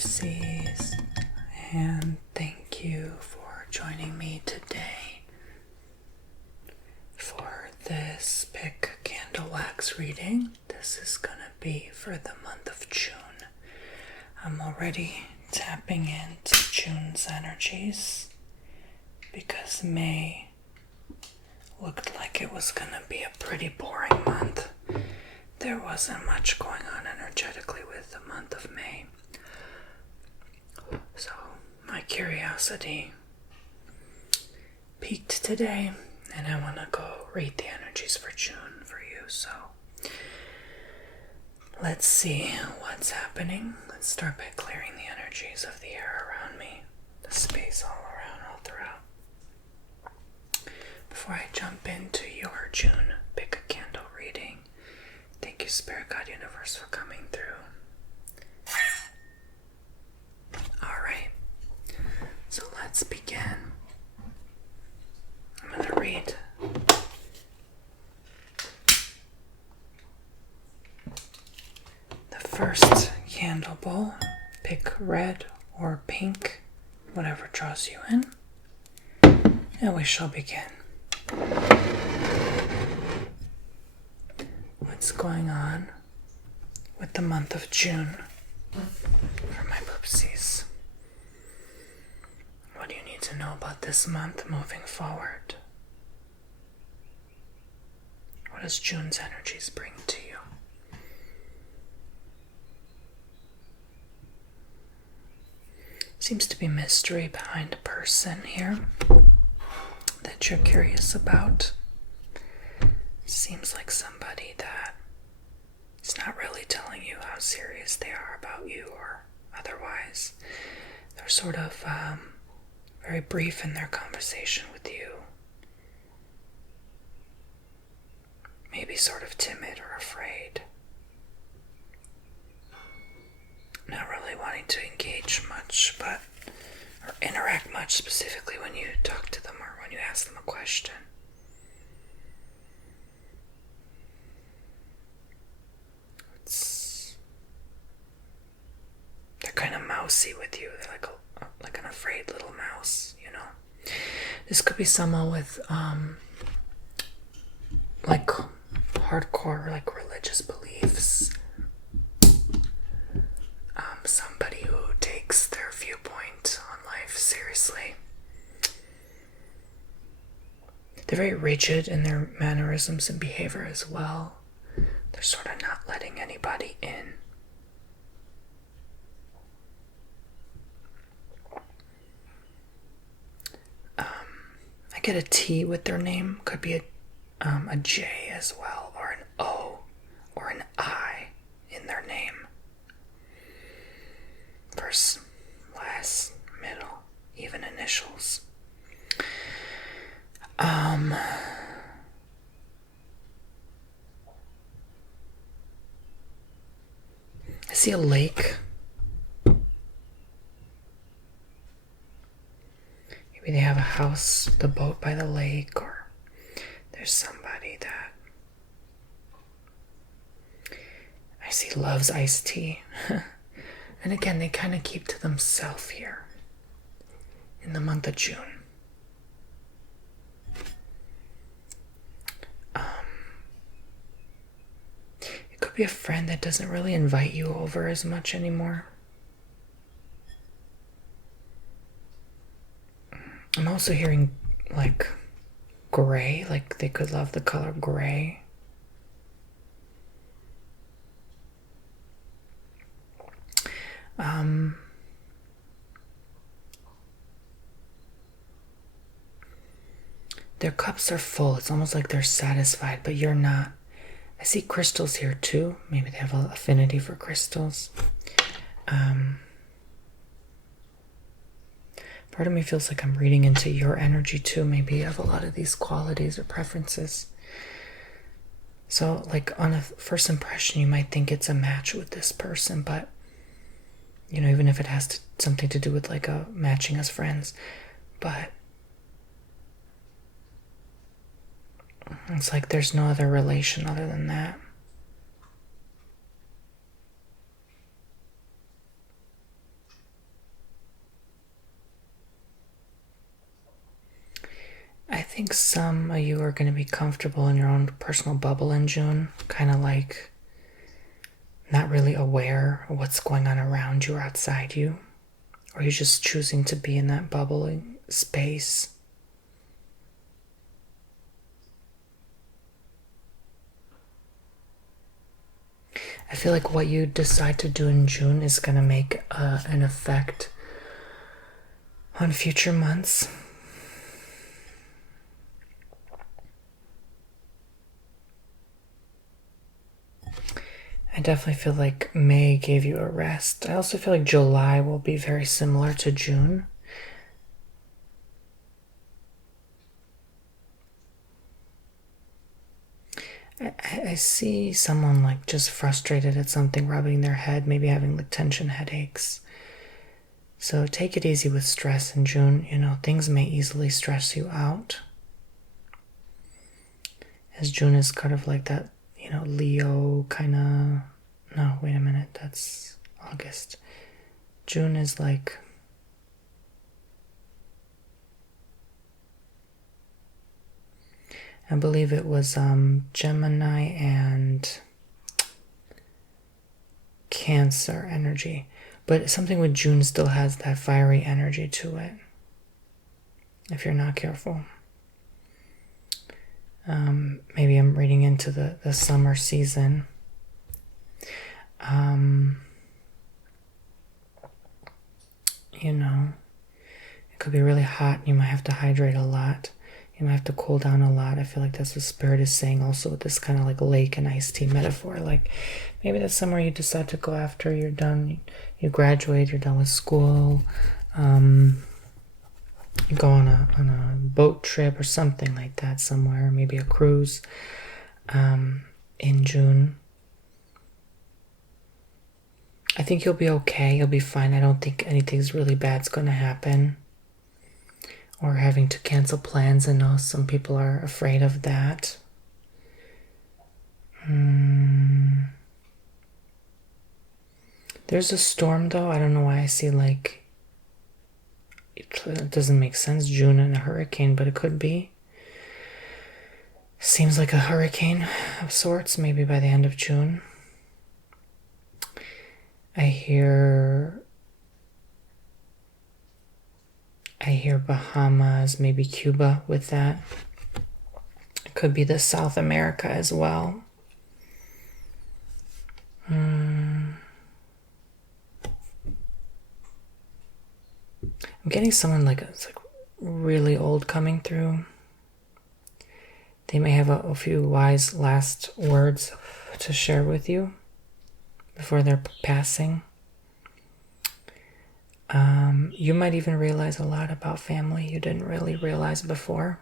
poopsies, and thank you for joining me today for this pick candle wax reading. This is gonna be for the month of June. I'm already tapping into June's energies because May looked like it was gonna be a pretty boring month. There wasn't much going on energetically with the month of May. So my curiosity peaked today, and I want to go read the energies for June for you. So let's see what's happening. Let's start by clearing the energies of the air around me, the space all around, all throughout. Before I jump into your June pick a candle reading, thank you, Spirit God Universe, for coming through. Alright, so let's begin. I'm going to read the first candle bowl. Pick red or pink, whatever draws you in, and we shall begin. What's going on with the month of June for my poopsies? What do you need to know about this month moving forward? What does June's energies bring to you? Seems to be mystery behind a person here that you're curious about. Seems like somebody that is not really telling you how serious they are about you or otherwise. They're sort of very brief in their conversation with you. Maybe sort of timid or afraid. Not really wanting to engage much, or interact much, specifically when you talk to them or when you ask them a question. They're kind of mousy with you. They're like an afraid little mouse, you know. This could be someone with like hardcore like religious beliefs. Somebody who takes their viewpoint on life seriously. They're very rigid in their mannerisms and behavior as well. They're sort of not letting anybody in. I get a T with their name. Could be a J as well, or an O, or an I in their name. First, last, middle, even initials. I see a lake. Maybe they have a house, the boat by the lake, or there's somebody that I see loves iced tea. And again, they kind of keep to themselves here in the month of June. It could be a friend that doesn't really invite you over as much anymore. I'm also hearing like gray, like they could love the color gray. Their cups are full. It's almost like they're satisfied, but you're not. I see crystals here too. Maybe they have an affinity for crystals. Part of me feels like I'm reading into your energy too. Maybe you have a lot of these qualities or preferences. So like on a first impression, you might think it's a match with this person, but you know, even if it has something to do with like a matching as friends, but it's like there's no other relation other than that. think some of you are going to be comfortable in your own personal bubble in June, kind of like not really aware of what's going on around you or outside you, or you're just choosing to be in that bubbling space. I feel like what you decide to do in June is going to make an effect on future months. I definitely feel like May gave you a rest. I also feel like July will be very similar to June. I see someone like just frustrated at something, rubbing their head, maybe having like tension headaches. So take it easy with stress in June. You know, things may easily stress you out. As June is kind of like that, you know, Leo kind of... No, wait a minute, that's August. June is like... I believe it was Gemini and Cancer energy. But something with June still has that fiery energy to it, if you're not careful. Maybe I'm reading into the summer season. You know, it could be really hot and you might have to hydrate a lot. You might have to cool down a lot. I feel like that's what Spirit is saying also with this kind of like lake and iced tea metaphor. Like maybe that's somewhere you decide to go after you're done. You graduate, you're done with school. You go on a boat trip or something like that somewhere. Maybe a cruise in June. I think you'll be okay. You'll be fine. I don't think anything's really bad's going to happen. Or having to cancel plans. I know some people are afraid of that. There's a storm though. I don't know why I see like... It doesn't make sense, June and a hurricane, but it could be. Seems like a hurricane of sorts, maybe by the end of June. I hear Bahamas, maybe Cuba with that. It could be the South America as well. I'm getting someone like it's like really old coming through. They may have a few wise last words to share with you before they're passing. You might even realize a lot about family you didn't really realize before.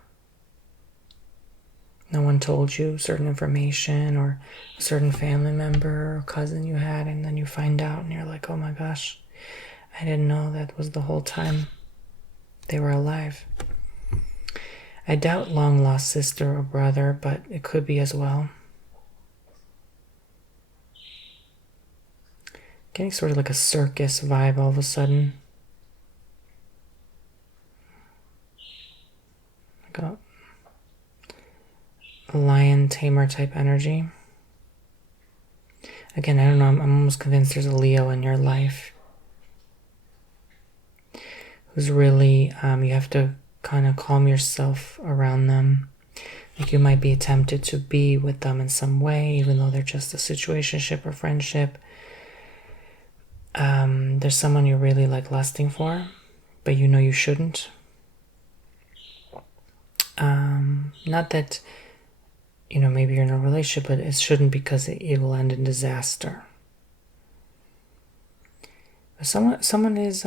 No one told you certain information or a certain family member or cousin you had, and then you find out and you're like, oh my gosh, I didn't know that was the whole time they were alive. I doubt long lost sister or brother, but it could be as well. Getting sort of like a circus vibe all of a sudden. Like a lion tamer type energy. Again, I don't know, I'm almost convinced there's a Leo in your life who's really, you have to kind of calm yourself around them. Like you might be tempted to be with them in some way, even though they're just a situationship or friendship. There's someone you're really like lusting for, but you know you shouldn't. Not that, you know, maybe you're in a relationship, but it shouldn't, because it will end in disaster. Someone is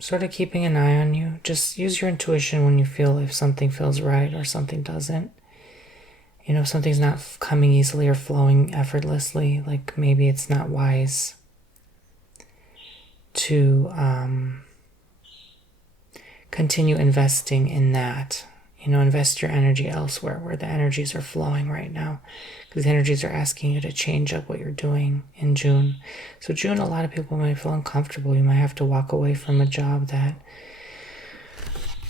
sort of keeping an eye on you. Just use your intuition when you feel if something feels right or something doesn't. You know, if something's not coming easily or flowing effortlessly, like maybe it's not wise to continue investing in that. You know, invest your energy elsewhere where the energies are flowing right now, because the energies are asking you to change up what you're doing in June. So June, a lot of people might feel uncomfortable. You might have to walk away from a job that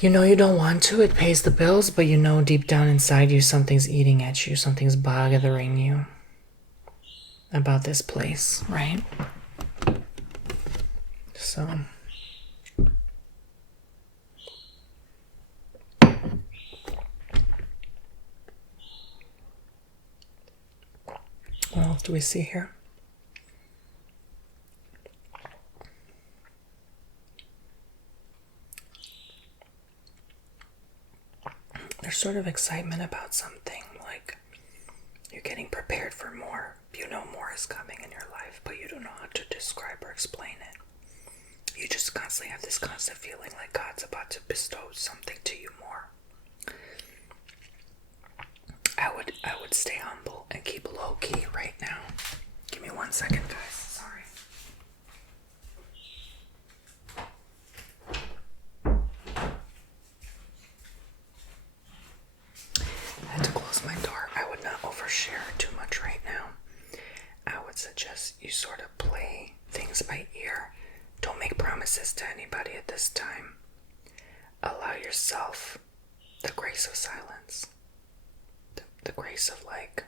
You know you don't want to, it pays the bills, but you know deep down inside you something's eating at you, something's bothering you about this place, right? So what else do we see here? There's sort of excitement about something, like you're getting prepared for more. You know more is coming in your life, but you don't know how to describe or explain it. You just constantly have this constant feeling like God's about to bestow something to you more. I would stay humble and keep low key right now. Give me 1 second, guys. Sorry. I had to close my door. I would not overshare too much right now. I would suggest you sort of play things by ear. Don't make promises to anybody at this time. Allow yourself the grace of silence. The grace of like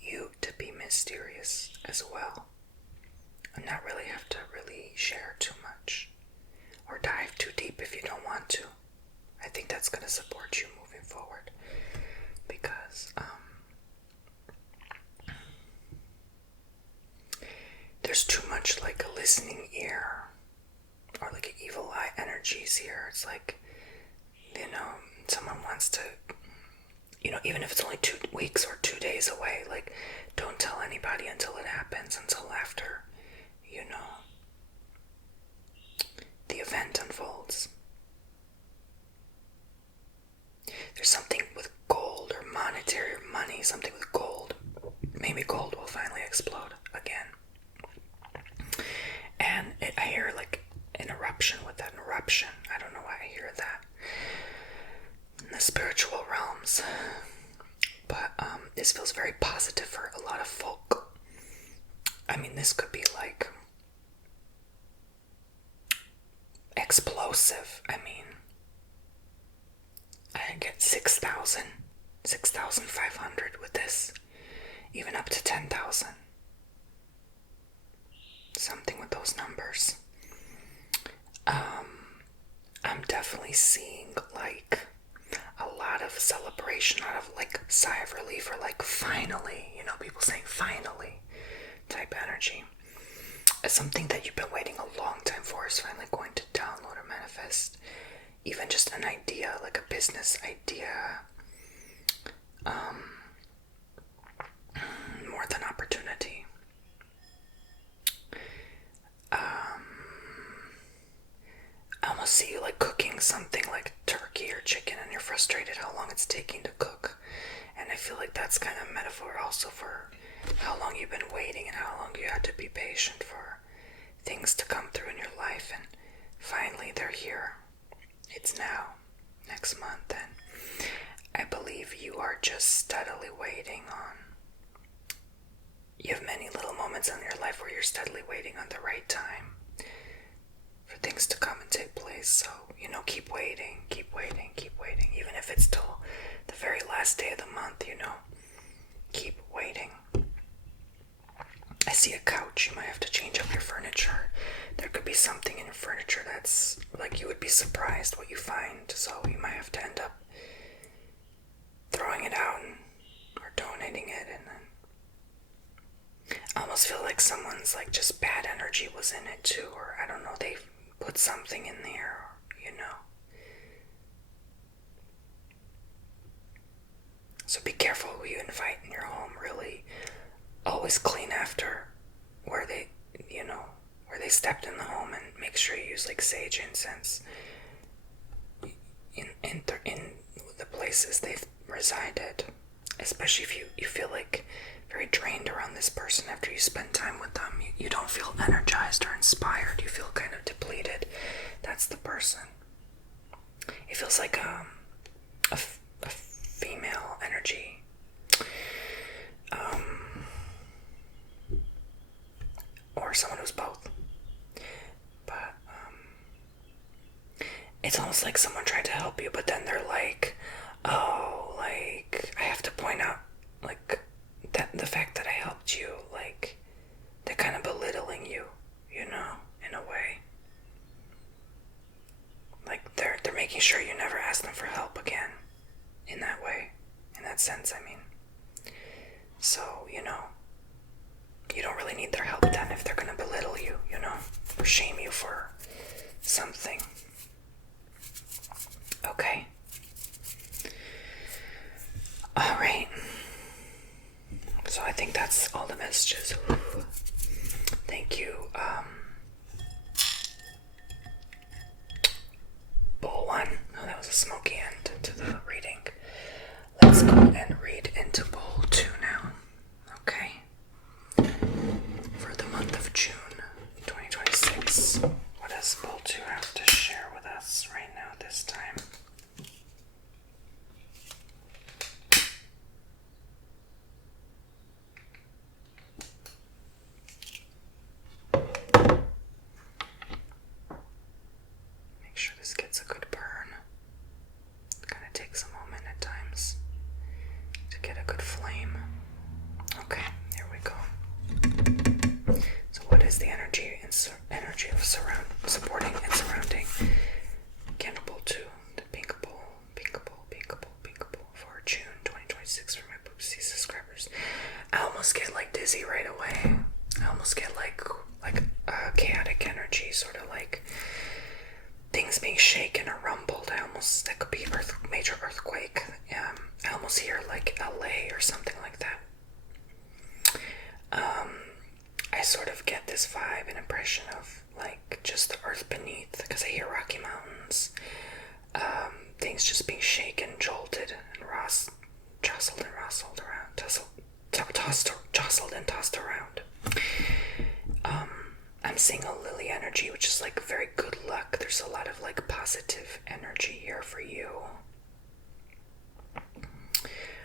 you to be mysterious as well. And not really have to really share too much. Or dive too deep if you don't want to. I think that's going to support you moving forward. Because there's too much like a listening ear or like an evil eye energies here. It's like, you know, someone wants to, you know, even if it's only 2 weeks or 2 days away, like don't tell anybody until it happens, until after, you know, the event unfolds. There's something with gold or monetary or money, something with gold. Maybe gold will finally explode again. And I hear like an eruption with that eruption. I don't know why I hear that. In the spiritual realms. But this feels very positive for a lot of folk. I mean, this could be like explosive. I mean, I get 6,500 with this, even up to 10,000. Something with those numbers. I'm definitely seeing like a lot of celebration, a lot of like sigh of relief, or like finally, you know, people saying finally type energy. It's something that you've been waiting a long time for is finally going to download or manifest. Even just an idea, like a business idea, more than opportunity. I almost see you like cooking something like turkey or chicken and you're frustrated how long it's taking to cook. And I feel like that's kind of a metaphor also for how long you've been waiting and how long you had to be patient for things to come through in your life. And finally they're here. It's now, next month, and I believe you are just steadily waiting on. You have many little moments in your life where you're steadily waiting on the right time for things to come and take place. So, you know, keep waiting, keep waiting, keep waiting. Even if it's till the very last day of the month, you know, keep waiting. I see a couch. You might have to change up your furniture. There could be something in your furniture that's like you would be surprised what you find. So you might have to end up throwing it out or donating it. And then I almost feel like someone's like just bad energy was in it too. Or I don't know, they put something in there, you know. So be careful who you invite in your home. Really always clean after where they, you know, where they stepped in the home, and make sure you use like sage incense in the places they've resided, especially if you feel like very drained around this person after you spend time with them. You don't feel energized or inspired. You feel kind of depleted. That's the person. It feels like a female energy. Or someone who's both. But it's almost almost like someone tried to help you, but then they're like, oh, like, I have to point out, like, that the fact that I helped you, like, they're kind of belittling you, you know, in a way. Like, they're making sure you never ask them for help again, in that way, in that sense, I mean. So, you know, you don't really need their help then if they're gonna belittle you, you know, or shame you for something. Okay. Alright. So I think that's all the messages. Thank you, bowl one. Oh, that was a smoky end to the reading. Let's go and read into bowl two now. Okay. For the month of June 2026. What does bowl two have to share with us right now this time? Make sure this gets a good burn. It kind of takes a moment at times to get a good flame. Okay, here we go. So what is the energy of supporting and surrounding candle bowl 2, the pink bowl for June 2026 for my Poopsie subscribers? I almost get like dizzy right away. I almost get like chaotic energy, sort of like things being shaken or rumbled. That could be major earthquake. I almost hear like LA or something like that. I sort of get this vibe and impression of like just the earth beneath, because I hear Rocky Mountains, things just being shaken, jolted, and jostled and tossed around. I'm seeing a lily energy, which is like very good luck. There's a lot of like positive energy here for you.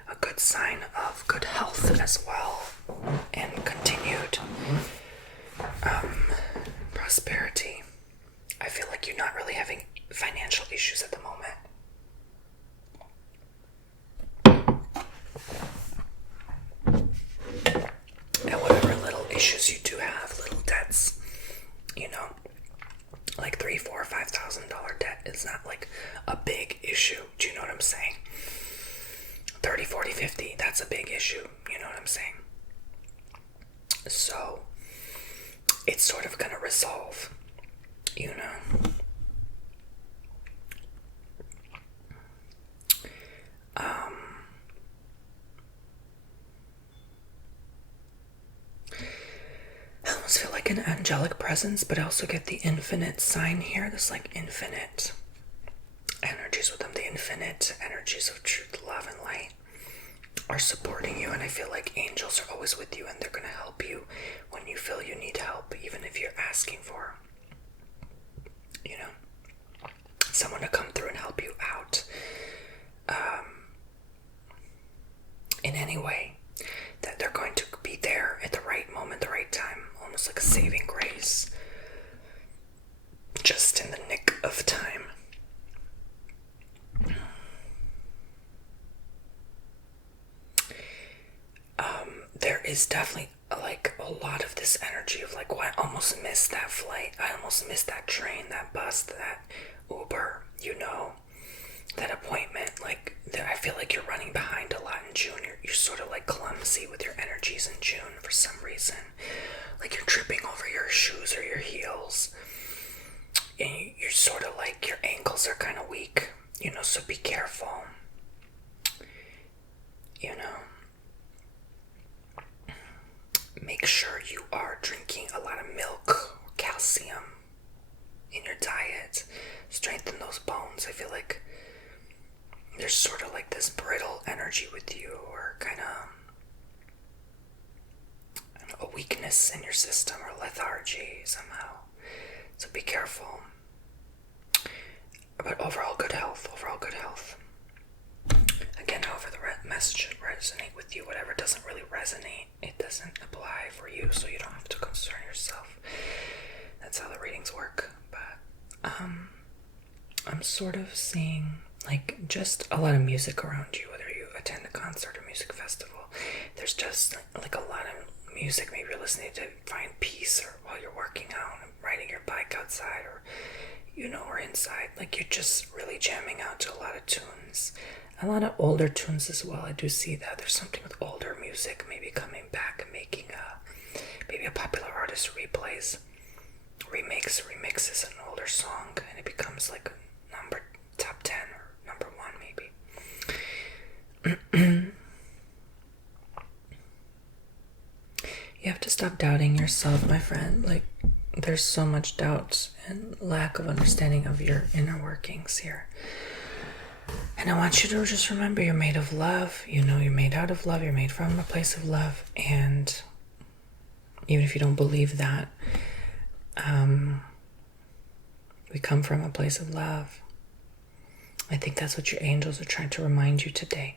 A good sign of good health as well, and continued prosperity. I feel like you're not really having financial issues at the moment. And whatever little issues you do have, little debts, you know, like $3,000, $4,000, $5,000 debt is not like a big issue. Do you know what I'm saying? 30, 40, 50, that's a big issue. You know what I'm saying? So it's sort of gonna resolve, you know. I almost feel like an angelic presence, but I also get the infinite sign here. There's like infinite energies with them. The infinite energies of truth, love, and light are supporting you, and I feel like angels are always with you, and they're going to help you when you feel you need help, even if you're asking for, you know, someone to come through and help you out in any way. That they're going to be there at the right moment, the right time, almost like a saving grace, just in the nick of time. There is definitely like a lot of this energy of like, well, I almost missed that flight, I almost missed that train, that bus, that Uber, you know, that appointment. Like, I feel like you're running behind a lot in June. You're sort of like clumsy with your energies in June for some reason. Like you're tripping over your shoes or your heels, and you're sort of like your ankles are kind of weak, you know, so be careful, you know. Make sure you are drinking a lot of milk or calcium in your diet. Strengthen those bones. I feel like there's sort of like this brittle energy with you, or kind of a weakness in your system, or lethargy somehow. So be careful. But overall good health. Again, however the message should resonate with you. Whatever doesn't really resonate, it doesn't apply for you, so you don't have to concern yourself. That's how the readings work. But I'm I'm sort of seeing like just a lot of music around you, whether you attend a concert or music festival. There's just like a lot of music. Maybe you're listening to find peace, or while you're working out and riding your bike outside, or or inside. Like you're just really jamming out to a lot of tunes. A lot of older tunes as well. I do see that. There's something with older music maybe coming back and making maybe a popular artist remixes an older song, and it becomes like a top 10 or number 1 maybe. You have to stop doubting yourself, my friend. Like, there's so much doubt and lack of understanding of your inner workings here. And I want you to just remember you're made of love. You're made out of love. You're made from a place of love. And even if you don't believe that, we come from a place of love. I think that's what your angels are trying to remind you today.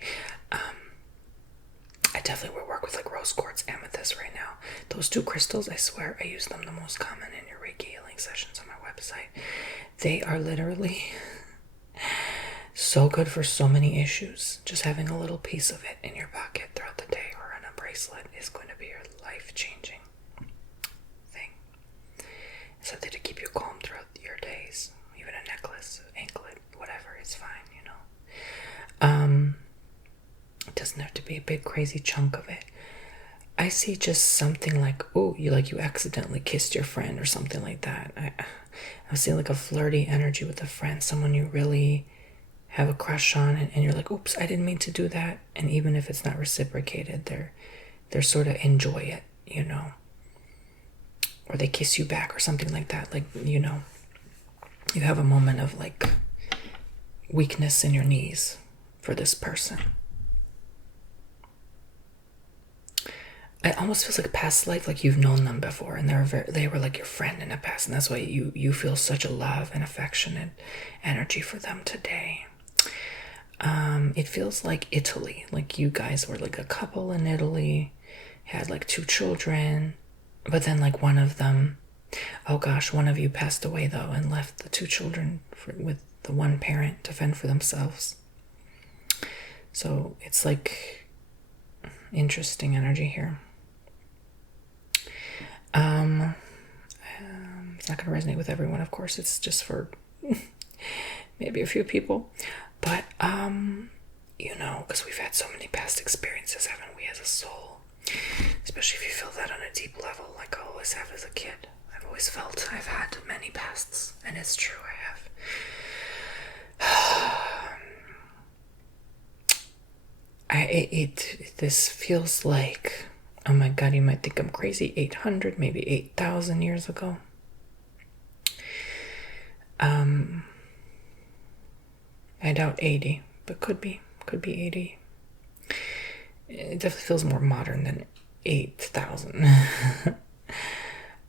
I definitely would work with like rose quartz, amethyst right now. Those 2 crystals, I swear, I use them the most common in your Reiki healing sessions on my website. They are literally so good for so many issues. Just having a little piece of it in your pocket throughout the day or in a bracelet is going to be your life-changing thing. Something to keep you calm throughout your days. Even a necklace, anklet, whatever, it's fine, It doesn't have to be a big crazy chunk of it. I see just something like, you accidentally kissed your friend or something like that. I see like a flirty energy with a friend, someone you really have a crush on, and you're like, oops, I didn't mean to do that. And even if it's not reciprocated, they're sort of enjoy it, or they kiss you back or something like that. Like, you have a moment of like weakness in your knees for this person. It almost feels like a past life, like you've known them before, and they were like your friend in the past, and that's why you feel such a love and affectionate energy for them today. It feels like Italy, like you guys were like a couple in Italy, had like 2 children, but then like one of you passed away though, and left the 2 children with the one parent to fend for themselves. So it's like interesting energy here. It's not going to resonate with everyone, of course. It's just for maybe a few people. But, because we've had so many past experiences, haven't we, as a soul? Especially if you feel that on a deep level, like I always have as a kid. I've always felt I've had many pasts, and it's true, I have. This feels like, oh my God, you might think I'm crazy, 800, maybe 8,000 years ago. I doubt 80, but could be 80. It definitely feels more modern than 8,000.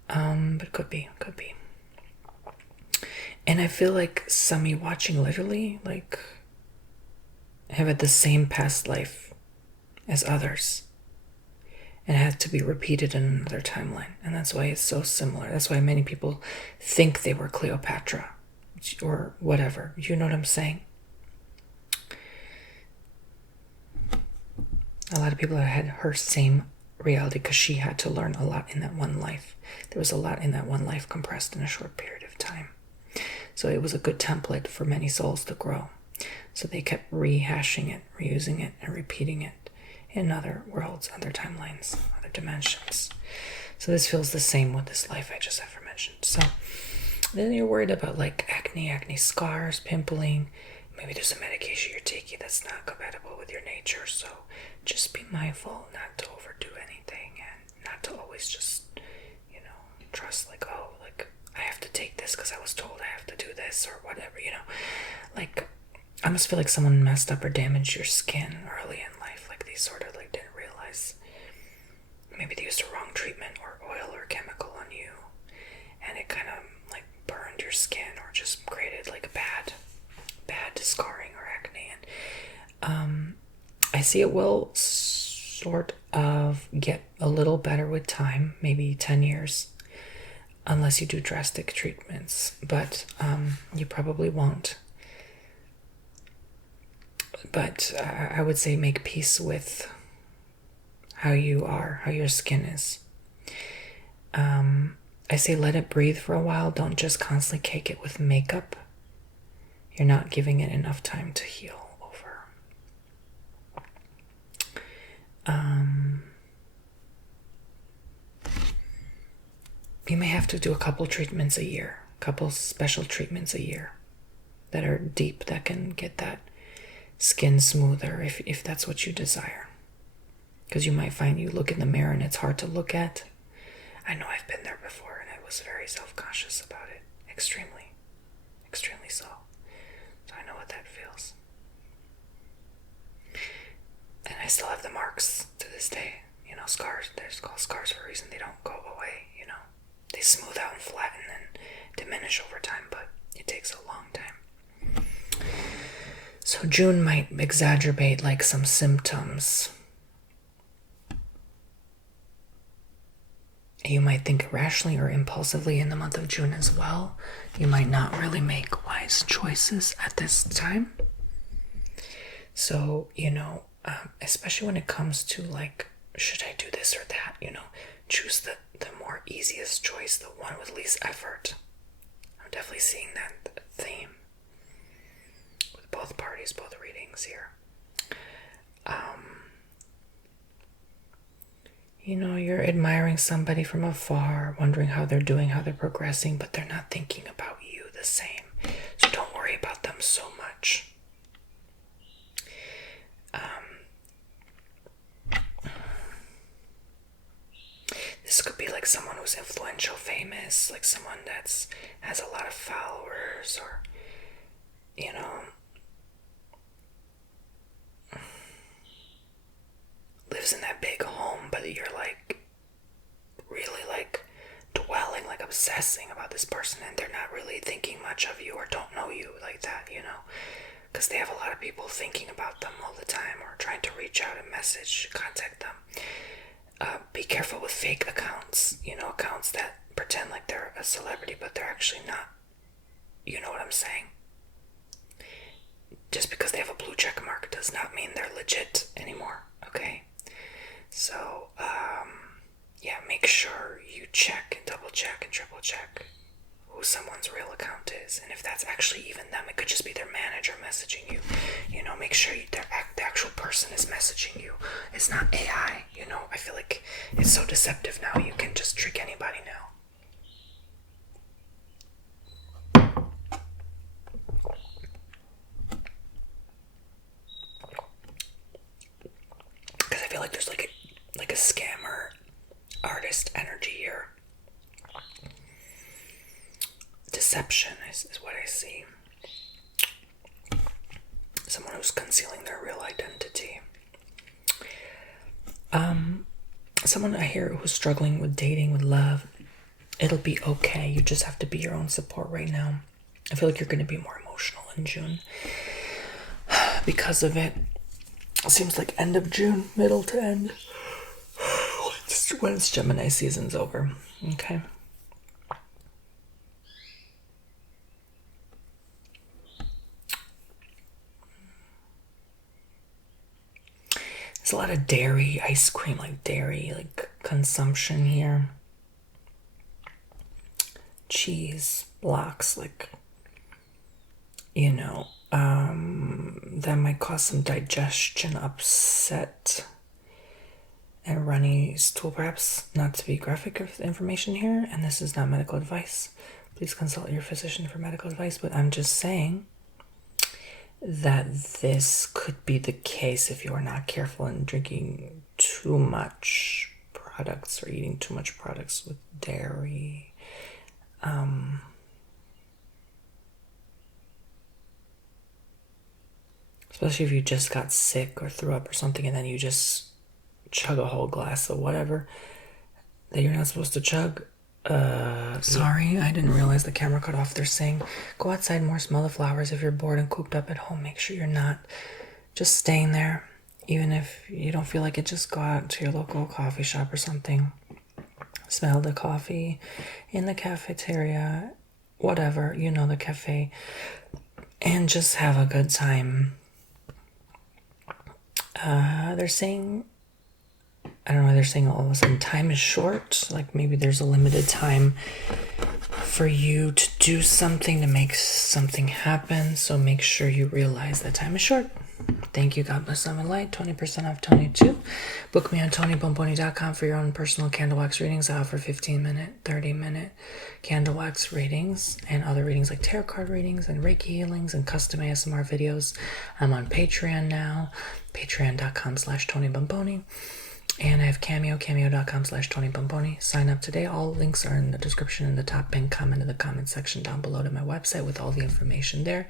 But could be. And I feel like some of you watching literally, like, have had the same past life as others, and it had to be repeated in another timeline, and that's why it's so similar. That's why many people think they were Cleopatra or whatever. You know what I'm saying? A lot of people have had her same reality because she had to learn a lot in that one life. There was a lot in that one life compressed in a short period of time. So it was a good template for many souls to grow. So they kept rehashing it, reusing it, and repeating it in other worlds, other timelines, other dimensions. So this feels the same with this life I just aforementioned. So then you're worried about like acne scars, pimpling. Maybe there's a medication you're taking that's not compatible with your nature. So just be mindful not to overdo anything, and not to always just, trust like, oh, like I have to take this because I was told I have to do this or whatever, Like, I almost feel like someone messed up or damaged your skin early in life. Like they sort of like didn't realize. Maybe they used a wrong treatment or oil or chemical on you, and it kind of like burned your skin or just created like bad scarring or acne. And I see it will sort of get a little better with time, maybe 10 years, unless you do drastic treatments, but you probably won't. But I would say make peace with how you are, how your skin is. I say let it breathe for a while. Don't just constantly cake it with makeup. You're not giving it enough time to heal over. You may have to do a couple treatments a year, couple special treatments a year that are deep, that can get that skin smoother if that's what you desire. Because you might find you look in the mirror and it's hard to look at. I know I've been there before and I was very self-conscious about it. Extremely, extremely so. So I know what that feels. And I still have the marks to this day. You know, scars. They're called scars for a reason. They don't go away, you know. They smooth out and flatten and diminish over time, but it takes a long time. So June might exacerbate like some symptoms. You might think irrationally or impulsively in the month of June as well. You might not really make wise choices at this time. So, you know, especially when it comes to like, should I do this or that? You know, choose the more easiest choice, the one with least effort. I'm definitely seeing that theme with both parties, both readings here. You know, you're admiring somebody from afar, wondering how they're doing, how they're progressing, but they're not thinking about you the same. So don't worry about them so much. This could be like someone who's influential, famous, like someone that's has a lot of followers, or, you know, lives in that big home, but you're like really like dwelling, like obsessing about this person, and they're not really thinking much of you or don't know you like that, you know, because they have a lot of people thinking about them all the time or trying to reach out and message, contact them. Be careful with fake accounts, you know, accounts that pretend like they're a celebrity, but they're actually not. You know what I'm saying? Just because they have a blue check mark does not mean they're legit anymore, okay? So, yeah, make sure you check and double check and triple check who someone's real account is, and if that's actually even them. It could just be their manager messaging you. You know, make sure the actual person is messaging you. It's not AI, you know. I feel like it's so deceptive now. You can just trick anybody now. Because I feel like there's like a scammer artist energy here. Deception is what I see. Someone who's concealing their real identity. Someone I hear who's struggling with dating, with love. It'll be okay. You just have to be your own support right now. I feel like you're going to be more emotional in June because of it. It seems like end of June, middle to end. When it's Gemini season's over. Okay. There's a lot of dairy, ice cream, like dairy, like consumption here. Cheese blocks, like, you know, that might cause some digestion upset and runny stool, perhaps. Not to be graphic with information here, and this is not medical advice. Please consult your physician for medical advice, but I'm just saying that this could be the case if you are not careful in drinking too much products or eating too much products with dairy. Especially if you just got sick or threw up or something and then you just chug a whole glass of whatever that you're not supposed to chug. Sorry, I didn't realize the camera cut off. They're saying, go outside more, smell the flowers. If you're bored and cooped up at home, make sure you're not just staying there. Even if you don't feel like it, just go out to your local coffee shop or something. Smell the coffee in the cafeteria, whatever, you know, the cafe. And just have a good time. They're saying, I don't know, they're saying all of a sudden time is short. Like maybe there's a limited time for you to do something, to make something happen. So make sure you realize that time is short. Thank you. God bless, love, and light. 20% off Tony 2. Book me on TonyBomboni.com for your own personal candle wax readings. I offer 15-minute, 30-minute candle wax readings and other readings like tarot card readings and Reiki healings and custom ASMR videos. I'm on Patreon now, patreon.com/TonyBomboni. And I have Cameo, cameo.com/TonyBomboni. Sign up today. All links are in the description in the top pinned comment in the comment section down below to my website with all the information there.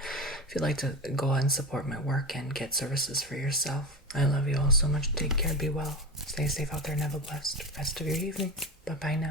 If you'd like to go and support my work and get services for yourself. I love you all so much. Take care. Be well. Stay safe out there and have a blessed rest of your evening. Bye-bye now.